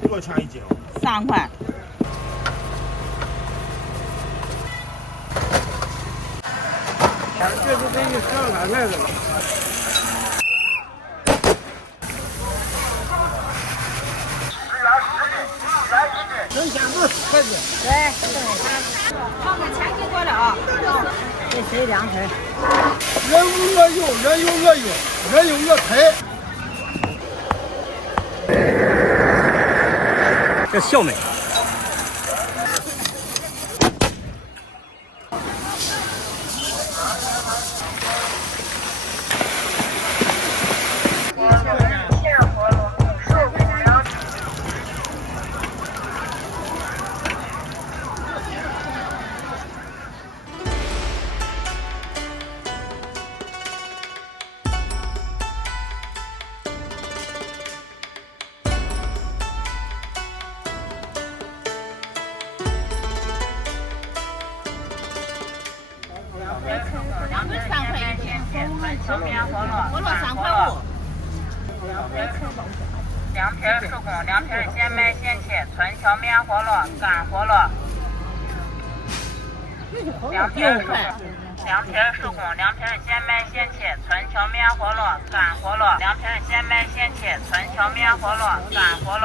多少钱一斤？3块。这是给你上来的了。能先不快点。对，放个钱给过了啊。这谁凉菜？人无我有，人有我有，人有我才。这小妹。凉皮手工，凉皮现卖现切，纯荞面饸饹，干饸饹。凉皮手工，凉皮手工，凉皮现卖现切，纯荞面饸饹，干饸饹。凉皮现卖现切，纯荞面饸饹，干饸饹。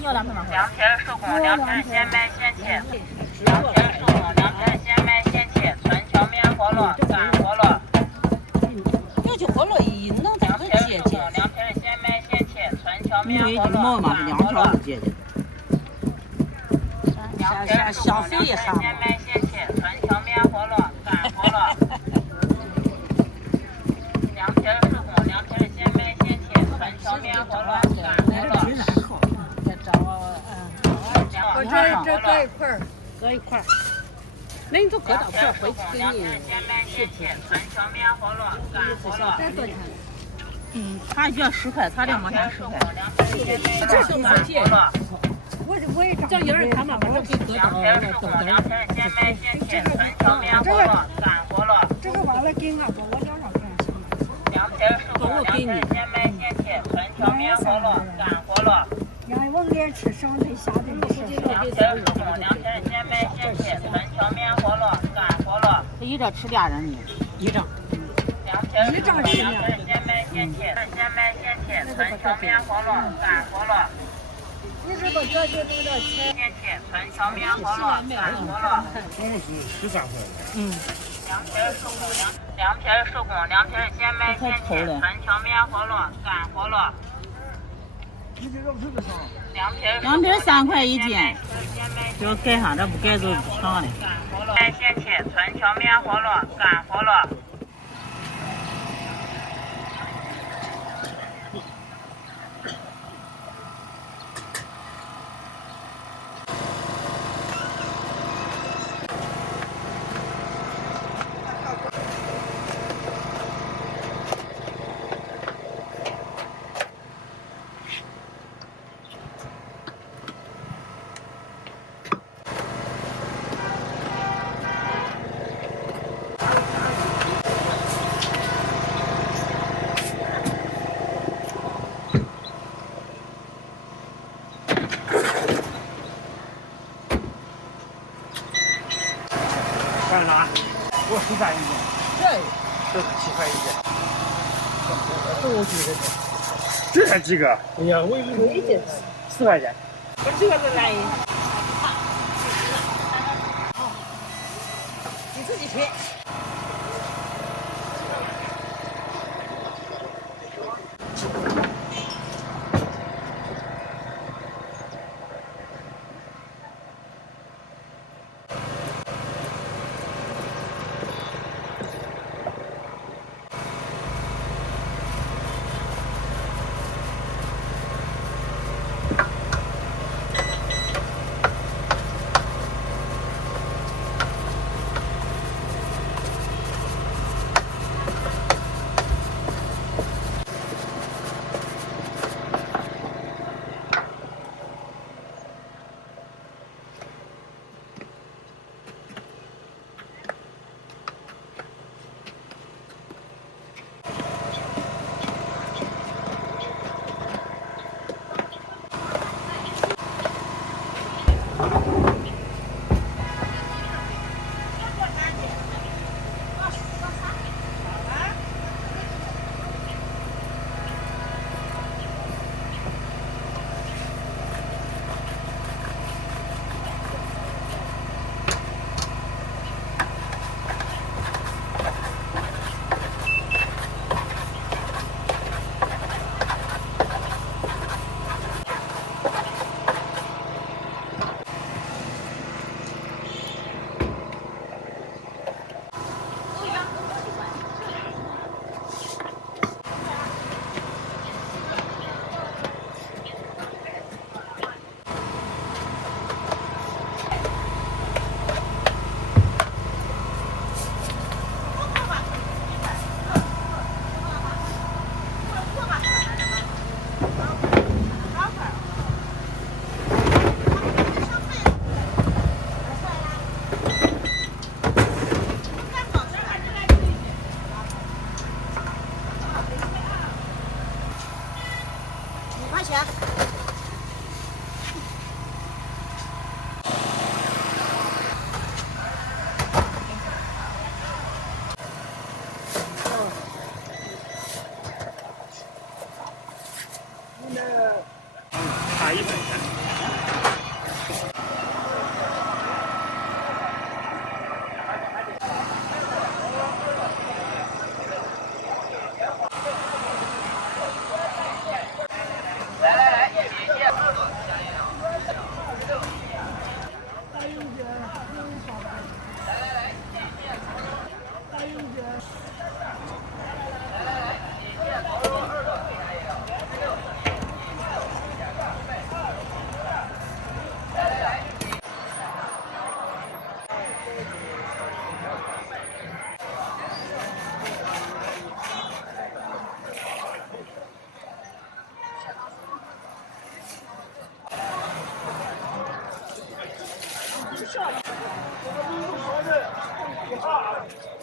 凉皮手工，凉皮现卖现切，凉皮手工，凉皮现卖现切，纯荞面饸饹，干饸饹。要就饸饹一能咋个解决？凉皮现卖现切，纯荞面因为饸饹，毛嘛，2条就解决。消费也上。现卖现切，纯荞面饸饹，干饸饹。凉皮手工，凉皮现卖现切，纯荞面饸饹，干饸饹。我这搁一块儿，搁一块儿。那你就搁到这回去给你。现切，纯荞面饸饹，干饸饹。再多钱？他就要10块，他2毛钱10块。这是哪去？我也叫人他们把这给搁到兜兜。凉皮现卖现切，纯荞面饸饹，干饸饹。这个完了给俺吧，我叫上干行。凉皮手工，凉皮现卖现切，纯荞面饸饹，干饸饹。让我爱吃上腿下腿的事。凉皮手工，凉皮现卖现切，纯荞面饸饹，干饸饹。他一张吃2人呢，1张。凉皮手工，凉皮现卖现切，现卖现切，纯荞面饸饹，干饸饹。你这个这就那个钱。现切，纯荞面饸饹，干饸饹。中午是13块。凉皮手工，凉皮手工，凉皮现卖现切，纯荞面饸饹，干饸饹。凉皮3块1斤，只要盖上，这不盖就长了。卖现切，纯荞面饸饹，干饸饹。干啥？我13一斤。这是7块1斤。都几个？这才几个？哎呀，我以为1斤4块钱。我这个是来一。你自己吹。钱。差100钱。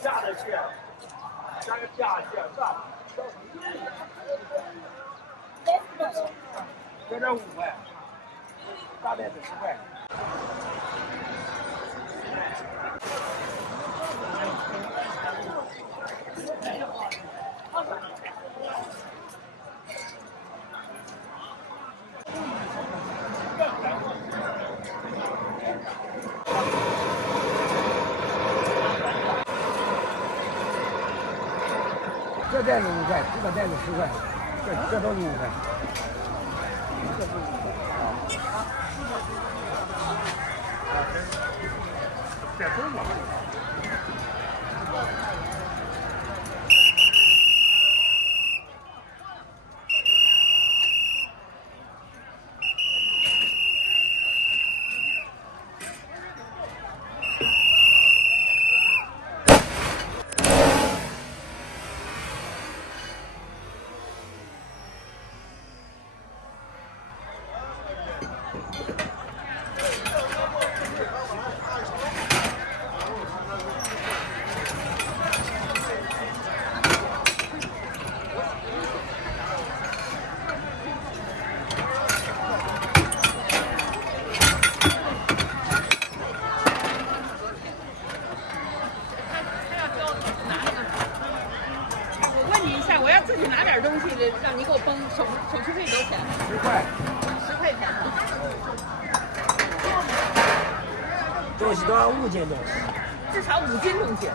下得去，加个价钱算了。这点5块，大袋子10块。这袋子5块，这个袋子10块，这都是5块。再收嘛。自己拿点东西的，让你给我崩手续费多少钱？10块，10块钱。东西多少5斤东西？至少5斤东西。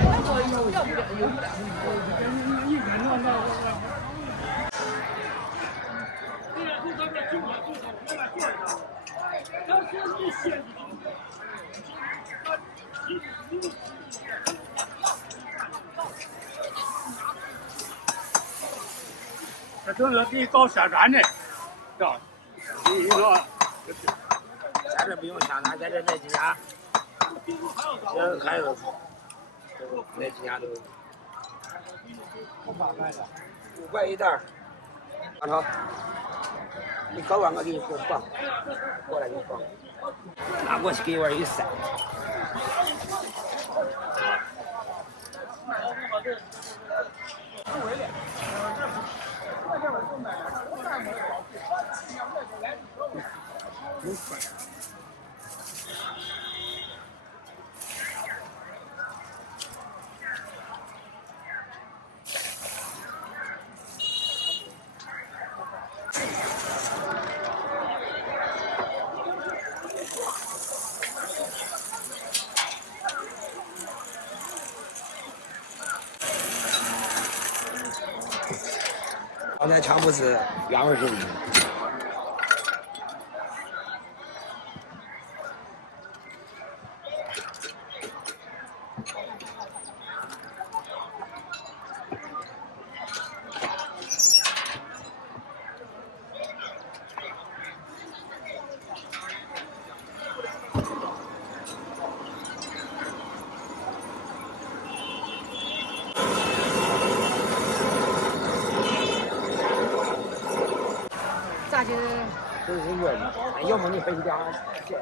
那我要不了，用不了。这都是给搞宣传的，是吧？你说，在这不用宣传，在这那几家，还有那几家都5块一袋。大超，你搞完我给你放，过来给你放，拿过去给我一塞。刚才全部是原味手艺。咋的？这是热的，要么你回家去。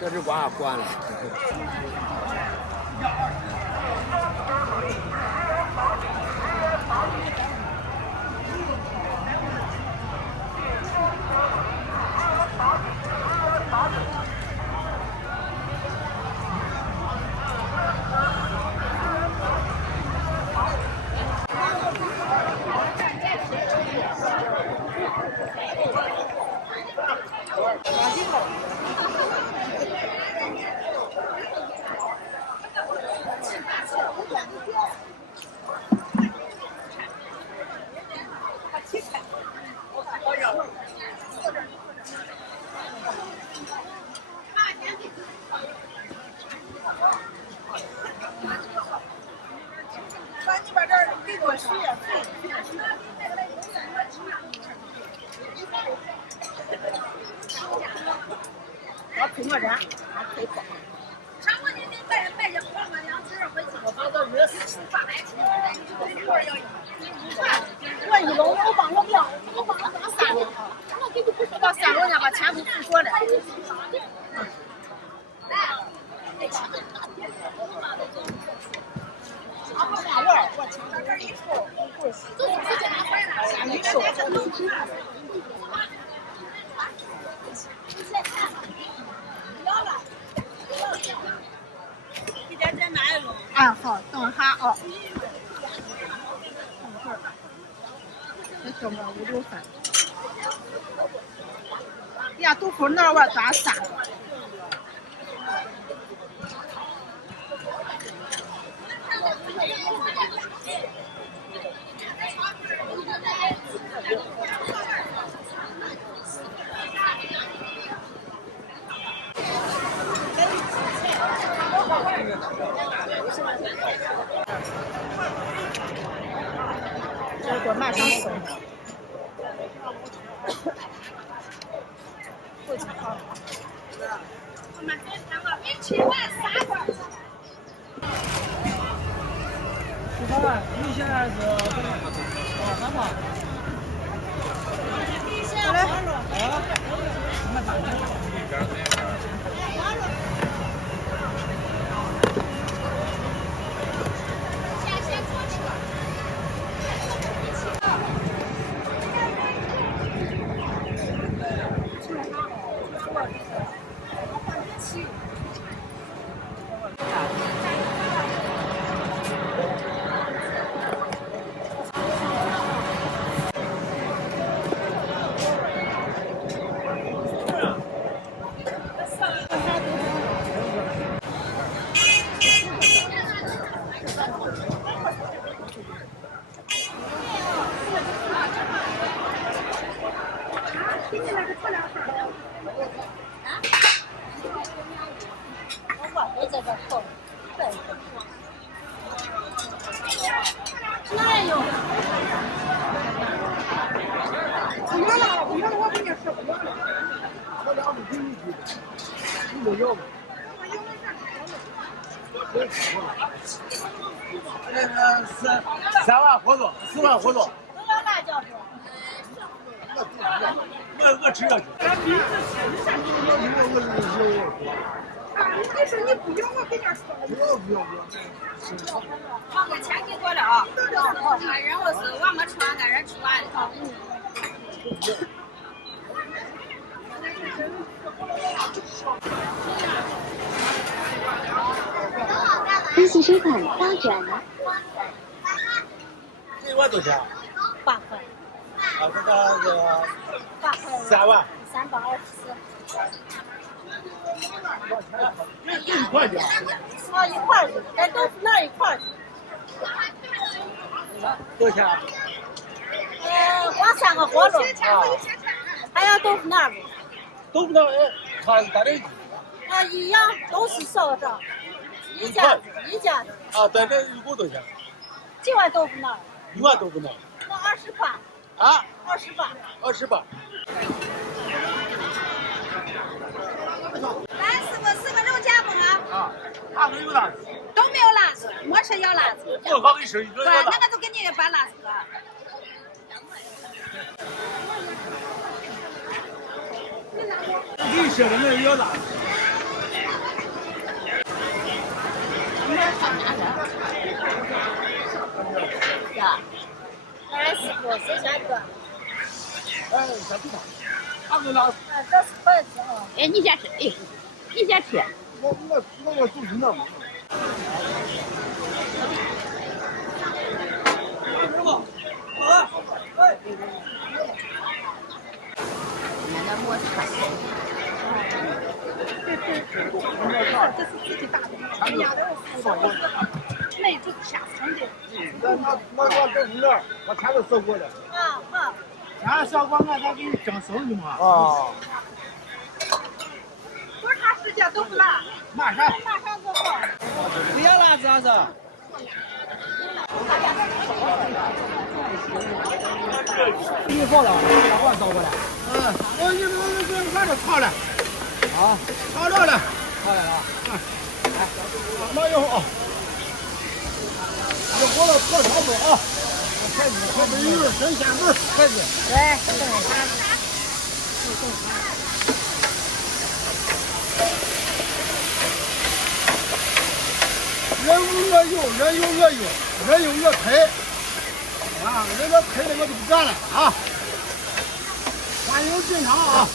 这只瓜关了。我推我这，我推包。上回你带些黄瓜2只回去，我把这热死800斤，一会儿要我一搂我忘了掉，我忘了当3个，我到3个家把钱都付过来。大碗，我请他这一手，一手。一点点拿一个。哎，好，等一下啊。等会儿，这整个5、6分。呀，豆腐那碗咱3个。这个马上送。不吃好。我们这3个没吃完3块。吃好了，你现在是3块。好嘞。哪有？不要了，不要了，我给你吃不要了。我2不给你去的，你都要吗？3万火多，4万火多。都要辣椒是吧？我吃下去。你说你不要，我给你说。不要。好，我钱给过了啊。俺人我是我没吃完，俺人吃完了。分期收款8转。一万多钱8块。啊，这个是8块。3万。324。一块钱。啊，一块儿，咱豆腐脑一块儿。多少钱？光3个活络。还要豆腐脑不？都不知道，他咱这一样，都是烧的。一家子。啊，咱这一共多少钱几碗豆腐脑？1万都不能。那28。啊？28。来4个肉夹馍啊，他没有辣子。都没有辣子，我说要辣子。我好给吃一个。对，那个就给你把辣子。我给你说的那要辣子。来师傅，谁先端？小屁他，他给辣子。这是筷子啊。哎，你先吃，哎，你先吃。我要肚子那嘛。那馍菜。这是自己打的，人家的那就是下层的。我这是那儿，我全都烧过了。啊好。全烧过，俺再给你蒸熟的嘛。啊。多长时间都不辣？马上就好。不要辣子啊是？你好了，我烧过来。你把这炒了。啊，炒着了。好了啊。那以后啊，这火了炒差不多啊。筷子，一会儿蒸鲜味儿，筷子。对，人无我有，人有我有，人有我开。啊，人家开的我就不干了啊！欢迎进场啊！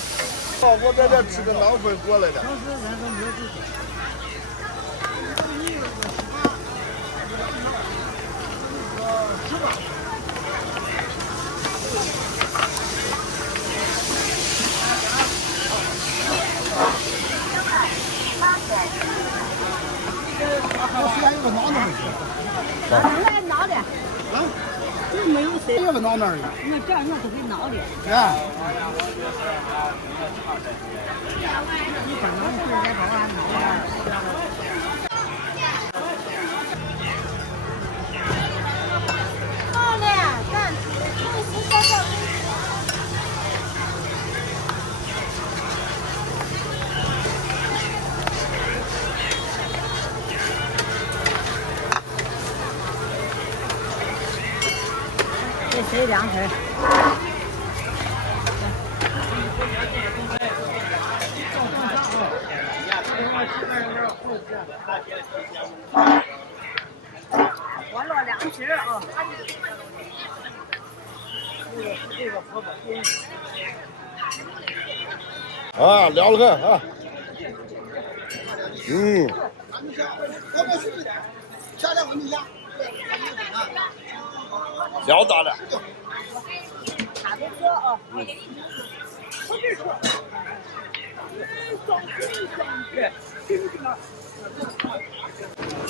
我在这吃个囊粉过来的。我虽然有个囊子没来挠的。啊，这没有谁有个囊那儿的。那这样那都给挠的。啊。好嘞，咱公司报告。这谁凉皮？我落2斤啊。啊，聊了看啊。聊咋了？差不多啊。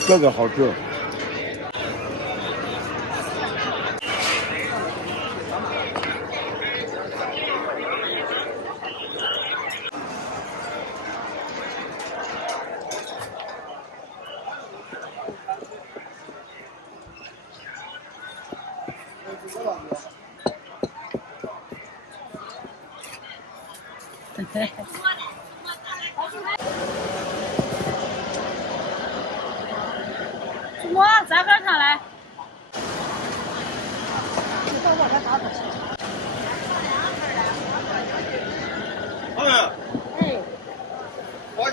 这个好吃。我再晚上来。就到我这打过去。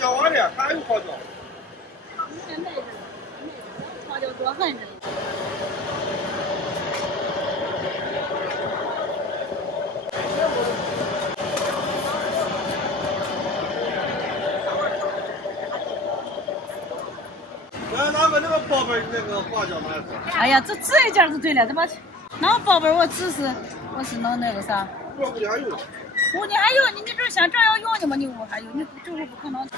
椒完了，还有花椒。花椒多狠着。那个宝贝那个花椒哪是？哎呀，这指一件就对了，这把那宝贝我只是弄那个啥。我屋里还有。屋里还有你这想这要用的吗？你屋还有，你这屋不可能。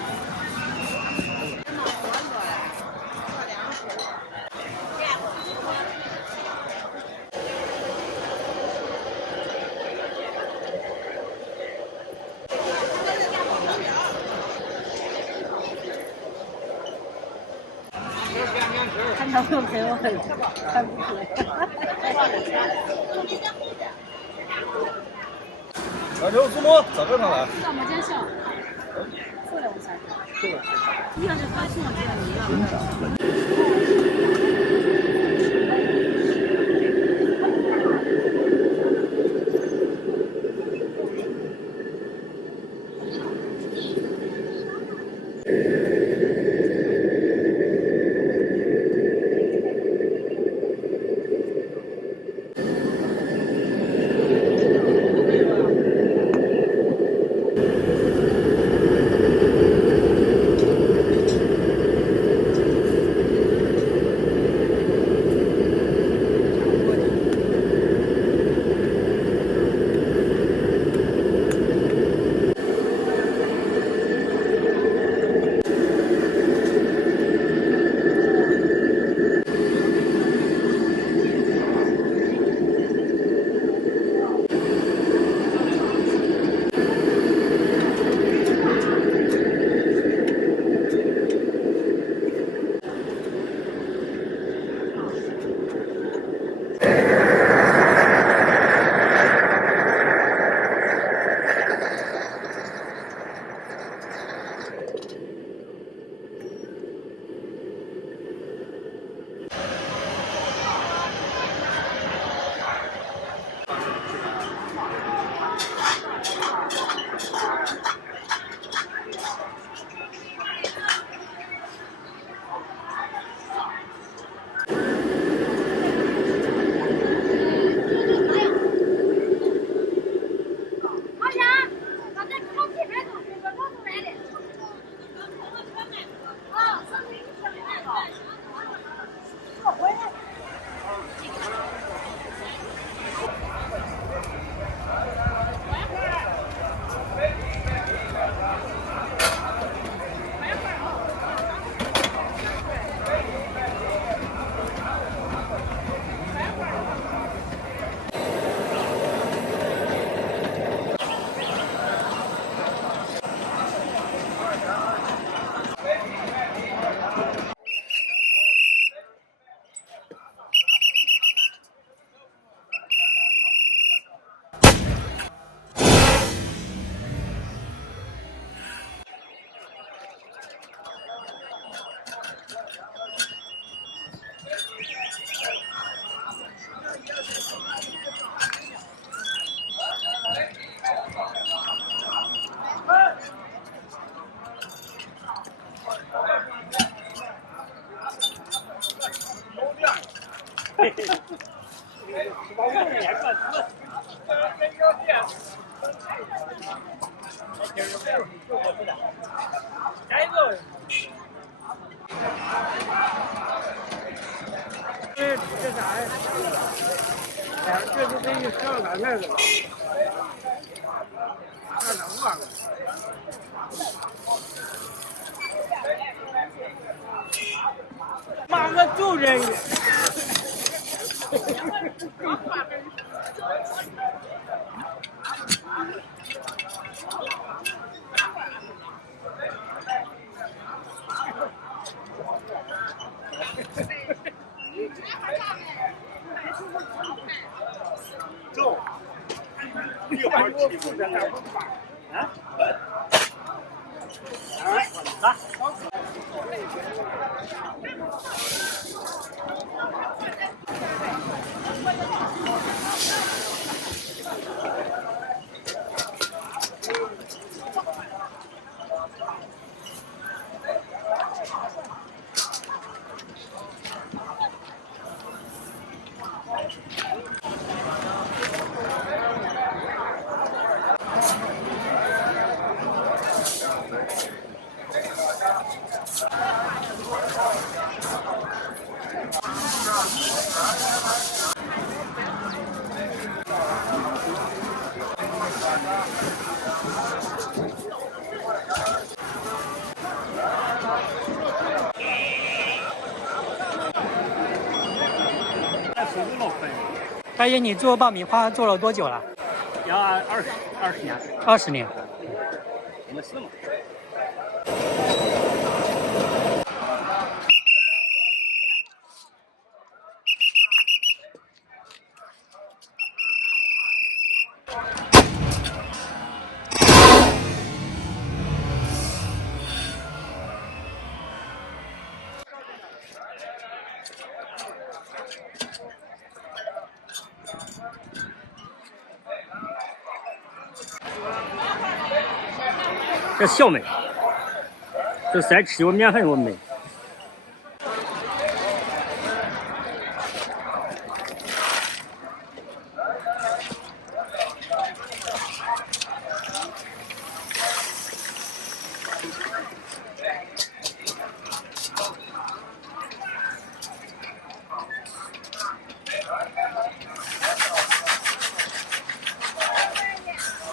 看他不陪我，看不出来。刘师傅，这个上来。这么见小，出来我才。你看这发型这样一样。这啥呀？哎，这是这一上哪那个？那能玩吗？妈个就这个！走，一会儿欺负人家。啊？大爷，你做爆米花做了多久了要20年。？20年。没事嘛。这小麦，这3吃有面粉有麦。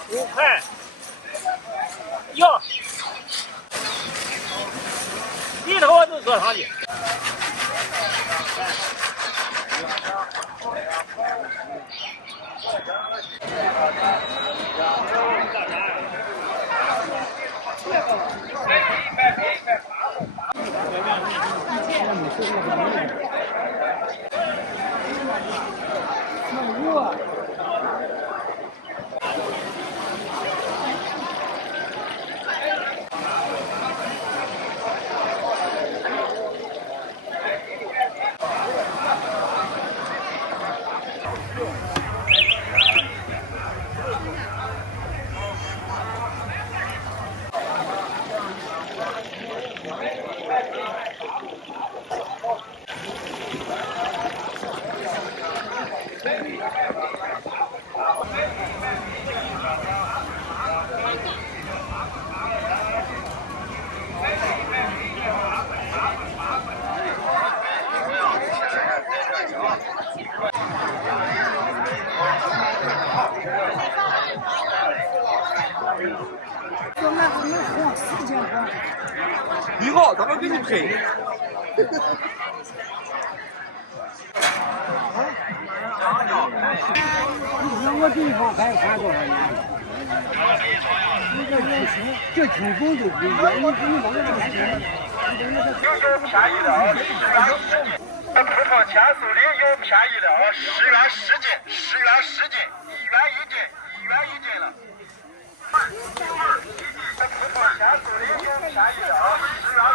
5块。哟，里头我就做上去。你好，咱们给你拍。我这一房还多少年？这听风就不一样，你往这个有便宜的啊，10元10斤。葡萄千树林有便宜的啊，10元10斤，10元10斤，1元1斤，1元1斤了。葡萄千树林有便宜的啊，10元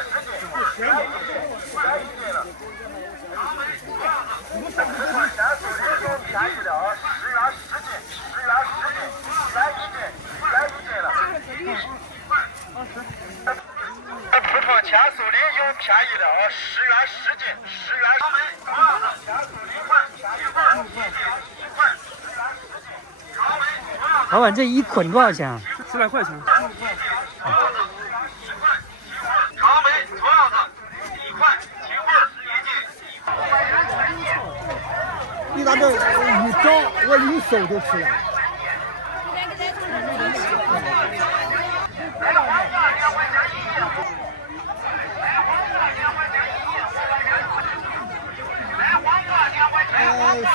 10斤，10元10斤，1元1斤，1元1斤了。葡萄千树林有便宜的啊，10元10斤，10元10斤，1元1斤，1元1斤了。葡萄千树林有便宜的啊，10元10斤，10元10斤。千树林老板，这一捆多少钱啊？10来块钱。长梅土样子1块，青棍1斤。你咋这一找我一搜就出来了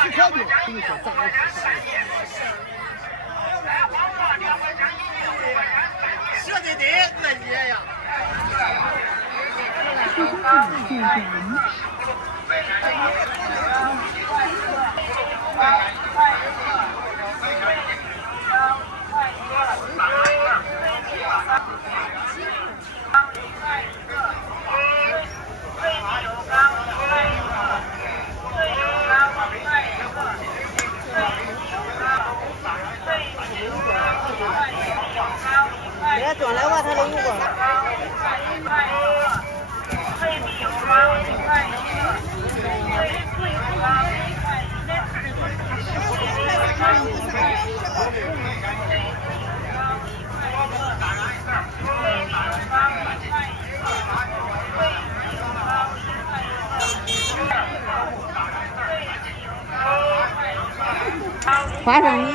？10块多，跟你说咋的？舍得得，那爷呀！别转来吧，他都用过。花生米。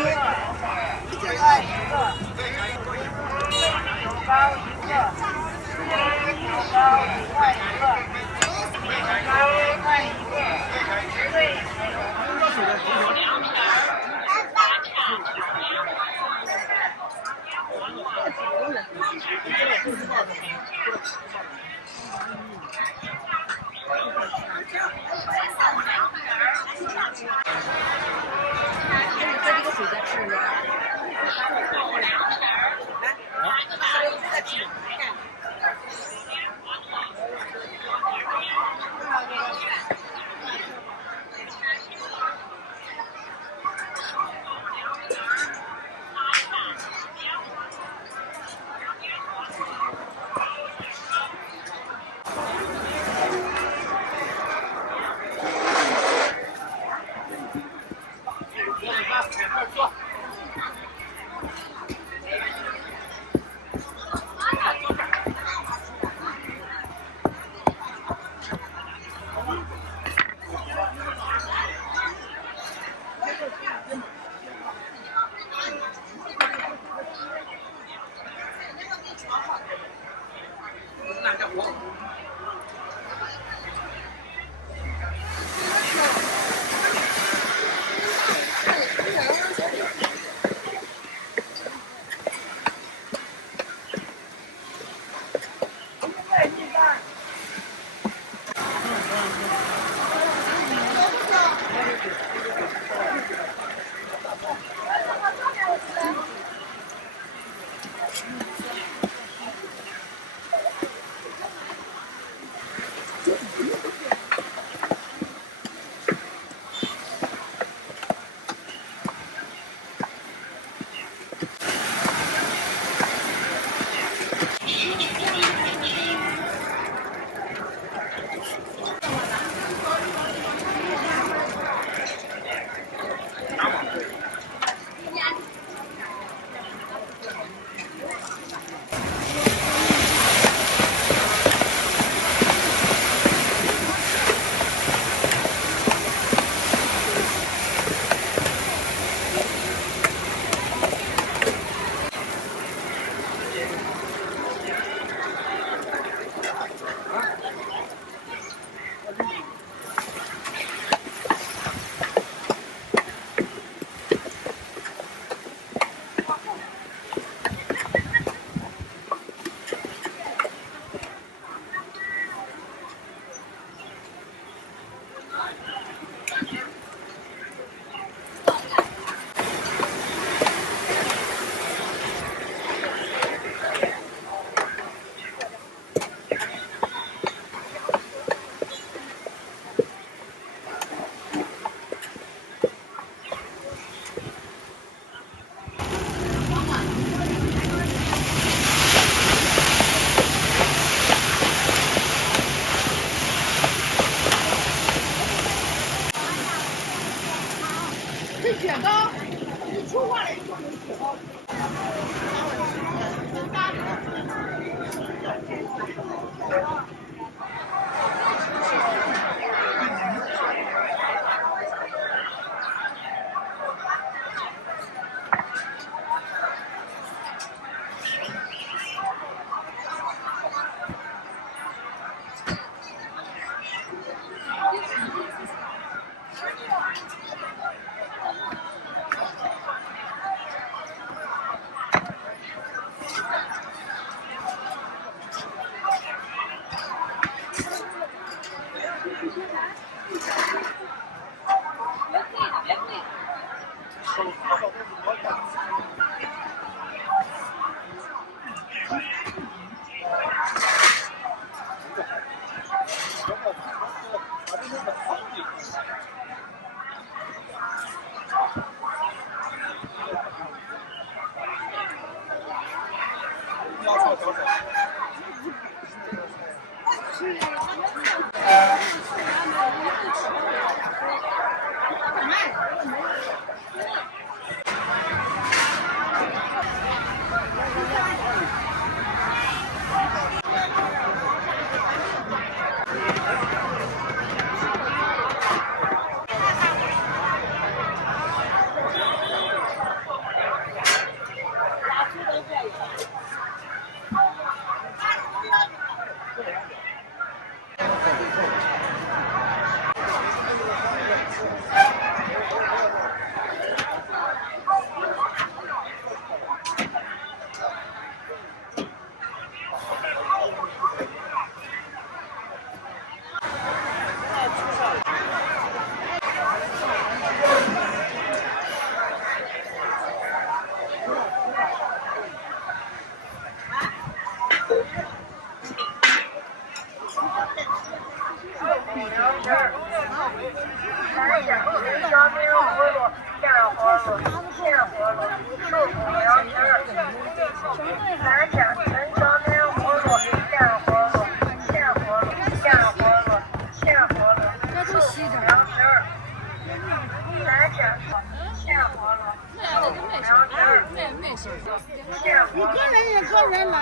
一个人一个人来。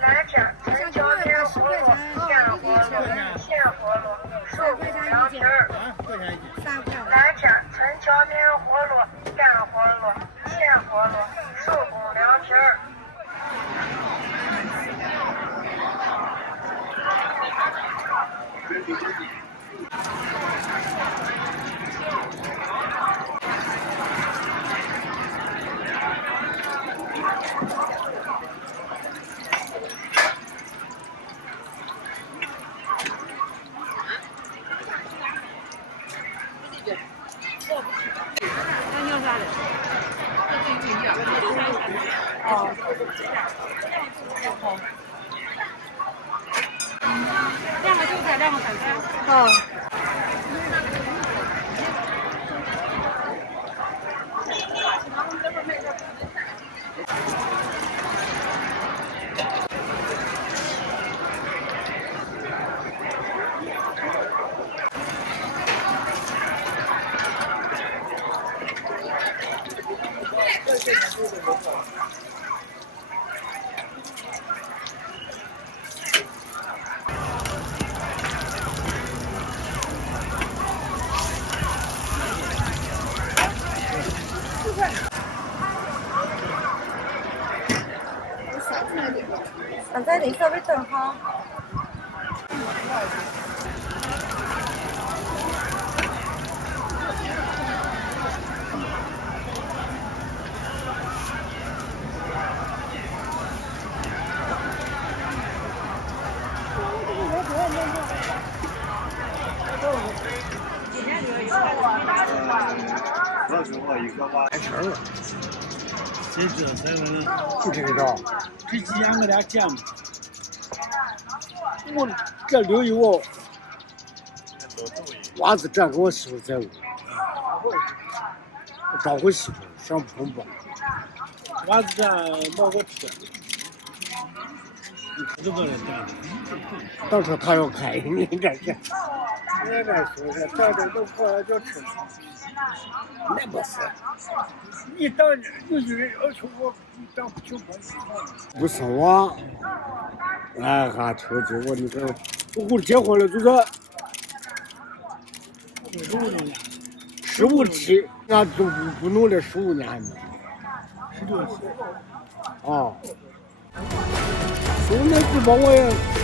南墙陈桥面葫芦干活路现活路树谷凉皮儿。南墙陈桥面活路干活路现活路树谷凉皮儿。两个韭菜，两个酸菜。好。现在你稍微等哈。开车了，谁知道不知道？这几年我俩见嘛，我这留意我娃子站跟我媳妇在屋，我找回媳妇上碰吧，娃子站冒个车，你这个人站，到时候他要开你这是，你这说的，这都过来就吃。那不是，你当有些人要求我当穷光不是我，哎哈，出去我你说，我结婚了就是15期，那都不弄了15年呢，16期，啊，15年只把我也。